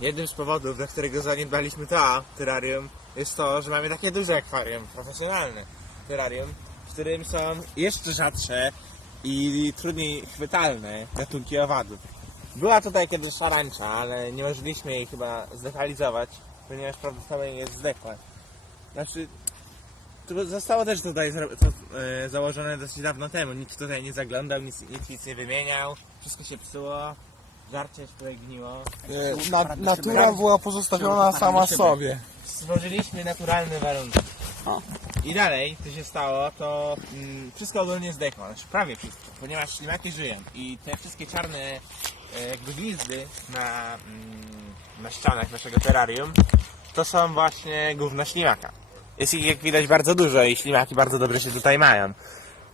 jednym z powodów, dla którego zaniedbaliśmy to terrarium, jest to, że mamy takie duże akwarium, profesjonalne terrarium, w którym są jeszcze rzadsze i trudniej chwytalne gatunki owadów. Była tutaj kiedyś szarańcza, ale nie możliśmy jej chyba zlokalizować, ponieważ prawdopodobnie jest zdechła. Znaczy, to zostało też tutaj to, e, założone dosyć dawno temu. Nikt tutaj nie zaglądał, nic, nikt nic nie wymieniał, wszystko się psuło, żarcie tutaj gniło. E, Na, natura była pozostawiona sama sobie. Stworzyliśmy naturalne warunki. I dalej, co się stało, to mm, wszystko ogólnie zdechło, znaczy prawie wszystko, ponieważ ślimaki żyją i te wszystkie czarne e, jakby glizdy na, mm, na ścianach naszego terrarium to są właśnie gówna ślimaka. Jest ich jak widać bardzo dużo i ślimaki bardzo dobrze się tutaj mają.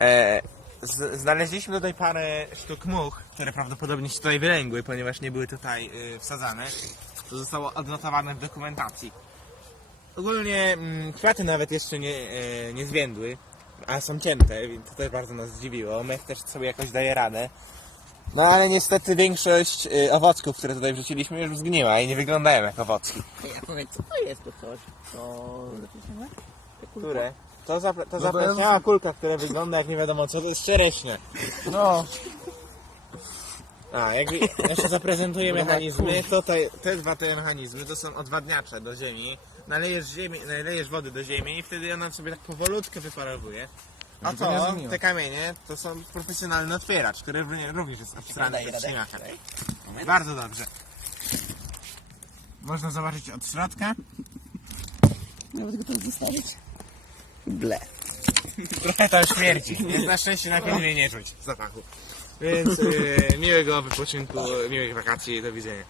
E, z, znaleźliśmy tutaj parę sztuk much, które prawdopodobnie się tutaj wylęgły, ponieważ nie były tutaj e, wsadzane. To zostało odnotowane w dokumentacji. Ogólnie mm, kwiaty nawet jeszcze nie, e, nie zwiędły, a są cięte, więc to też bardzo nas zdziwiło. Mech też sobie jakoś daje radę. No ale niestety większość e, owocków, które tutaj wrzuciliśmy już zgniła i nie wyglądają jak owocki. Ja powiem, co to jest to coś? To... Które? To, zapra- to No kulka, która wygląda jak nie wiadomo co, to jest czereśnie. No, A, jakby jeszcze zaprezentuję Dobra, mechanizmy, to te, te dwa te mechanizmy to są odwadniacze do ziemi. Nalejesz, ziemi, nalejesz wody do ziemi i wtedy ona sobie tak powolutku wyparowuje. A Żeby to nie to, zgniło. te kamienie, to są profesjonalny otwieracz, który równie- również jest obstrany Daję przez ślimaka. Bardzo dobrze. Można zobaczyć od środka. Nawet go tu zostawić? Ble. Trochę to śmierdzi. Jest na szczęście na filmie nie czuć zapachu. Więc yy, miłego wypoczynku, miłych wakacji, do widzenia.